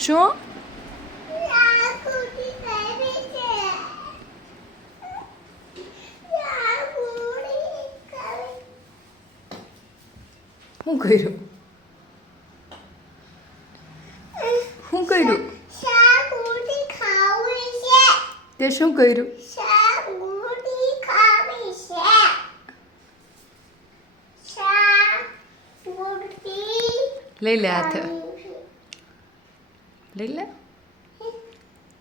શું શું કર્યું શું કર્યું તે શું કર્યું લઈ લે હાથે લઈ લે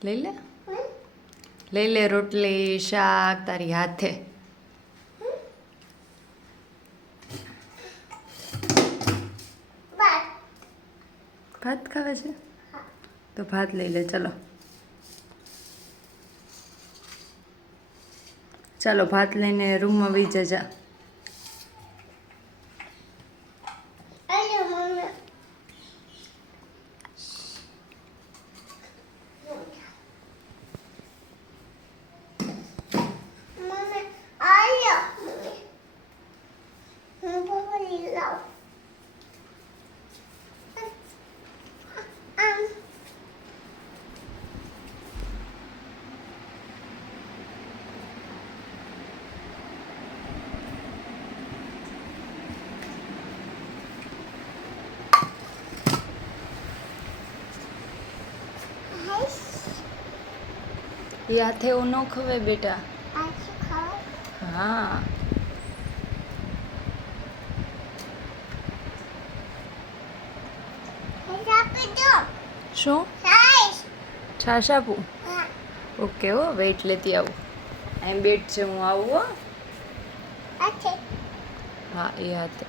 લઈ લે લઈ લે રોટલી શાક તારી હાથે ભાત ખાવે છે તો ભાત લઈ લે ચલો ચાલો ભાત લઈને રૂમમાં વહી જજા એ હાથે એવું ન ખવે બેટા હા શું છાશ આપું ઓકે હો વેઇટ લેતી આવું અહીં બેટ છે હું આવું હો હા એ હાથે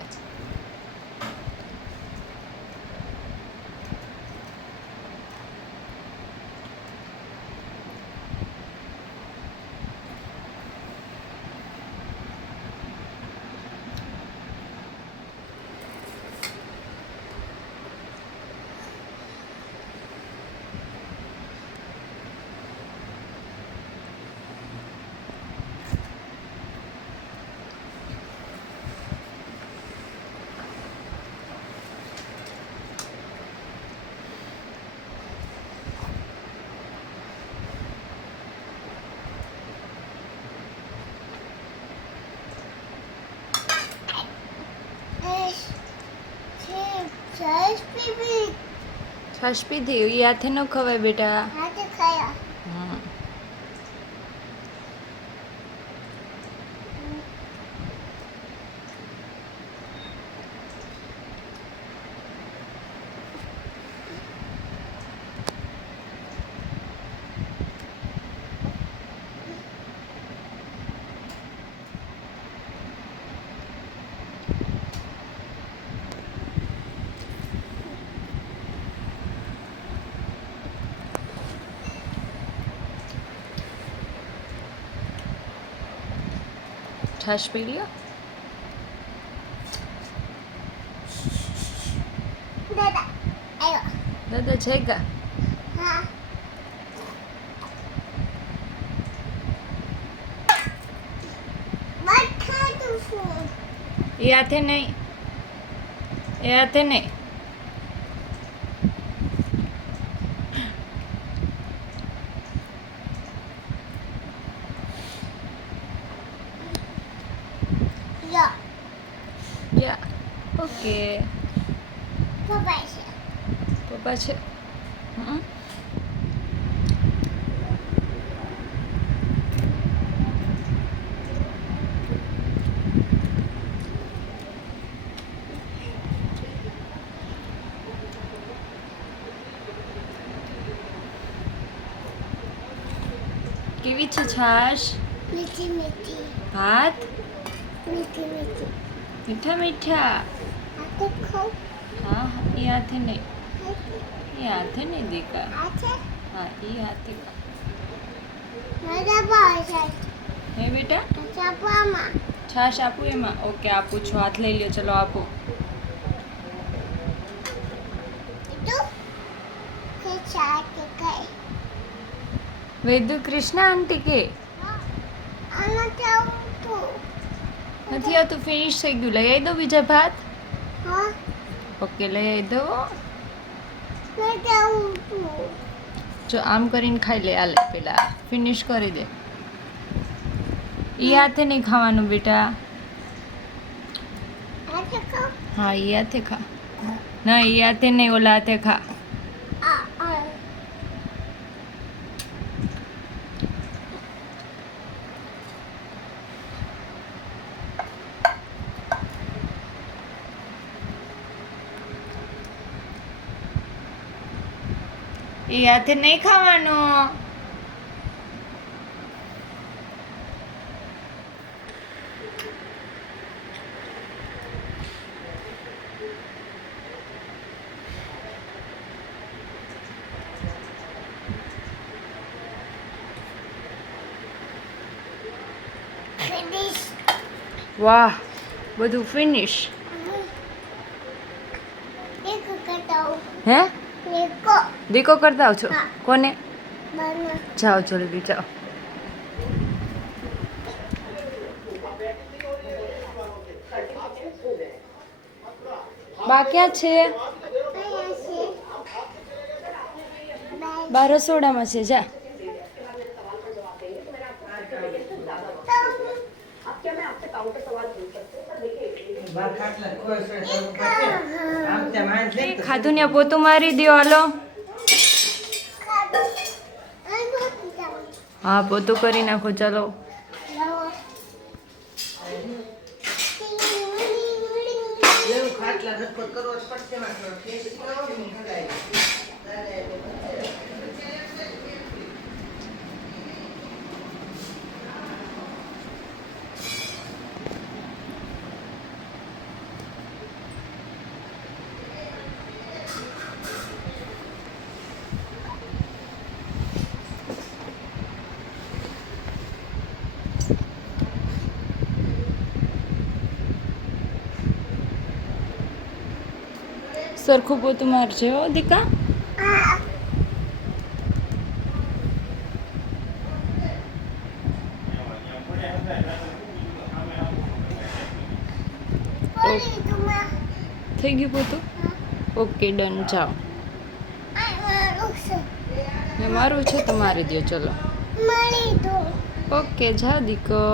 છાશ પીધી એ હાથે ન ખવાય બેટા હા છાશ પી લ્યો દાદા છે કા એ હાથે નહીં એ હાથે નહીં યા ઓકે પપ્પા છે કેવી છે છાશ ભાત મીઠા મીઠા હા એ હાથે નહીં એ હાથે નહીં દીકા હા એ હાથે હે બેટા છાશ આપું એમાં ઓકે આપું છું હાથ લઈ લ્યો ચલો આપો વેદુ કૃષ્ણા આંટી કે નથી આવતું ફિનિશ થઈ ગયું લઈ આવી દો બીજા ભાત ઓકે લઈ આવી દો જો આમ કરીને ખાઈ લે. હાલે પેલા ફિનિશ કરી દે. ઈ હાથે નહીં ખાવાનું બેટા. હા ઈ હાથે ખા. ના ઈ હાથે નહીં, ઓલા હાથે ખા. ઈ હાથે નહીં ખાવાનું. વાહ, બધું ફિનિશ. હે દીકો કરતા આવ છો? કોને? જાઓ જલ્દી જાઓ. બા ક્યાં છે? બા રસોડામાં છે. જા. ખાધું ને પોતું મારી દો. હાલો. હા પોતું કરી નાખો. ચાલો. સરખું પોતું મારજે હો દીકા. થઈ ગયું પોતું? Okay done. જાઓ. મેં મારું છે તો મારી દો. ચલો. ઓકે જા દીકો.